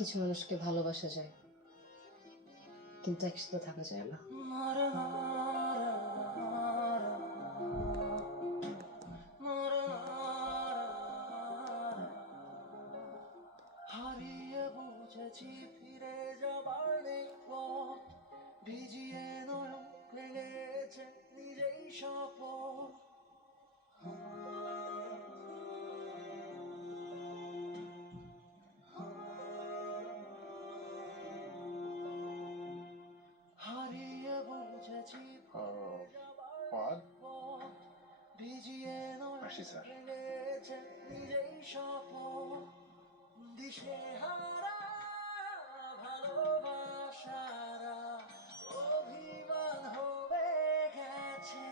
কিছু মানুষকে ভালোবাসা যায়, কিন্তু একসাথে থাকা যায় না। হারিয়ে বুঝেছি ফিরে যাবার নেই পথ, ভিজিয়ে নয়ন ভেঙেছে নিজেই শপথ। হারিয়ে বুঝেছি ফিরে যাবার নেই পথ, ভিজিয়ে নয়ন ভেঙেছে নিজেই শপথ। দিশেহারা ভালোবাসারা অভিমান হয়ে গেছে,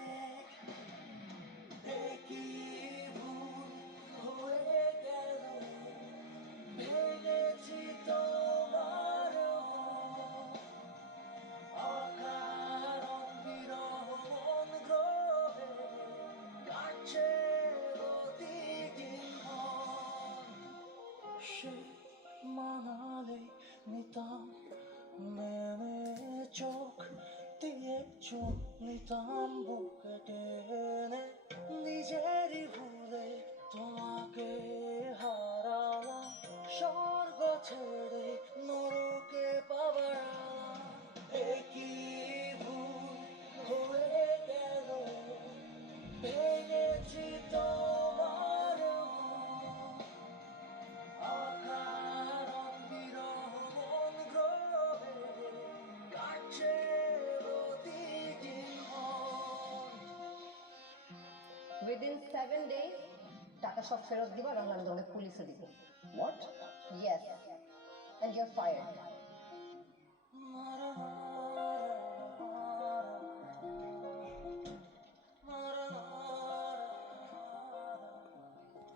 একই ভুল হয়ে গেল, ভেঙেছি তোমার মন। অকারণ বিরহ মন গ্রহে কাটছে প্রতিদিন ক্ষণ। সে মানালে নিতাম মেনে, চোখ দিয়ে চোখ নিতাম বুকে টেনে, নিজেরই ভুলে তোমাকে হারালাম, স্বর্গ ছেড়ে নরকে পাবার আলাম। একই ভুল হয়ে গেল, ভেঙেছি তোমার মন। অকারণ বিরহ মন গ্রহে কাটছে প্রতিদিন ক্ষণ। উইদিন 7 days টাকা সব ফেরত দিবা, নাহলে আমি তোমাকে পুলিশে দিব। What? Yes, and you are fired.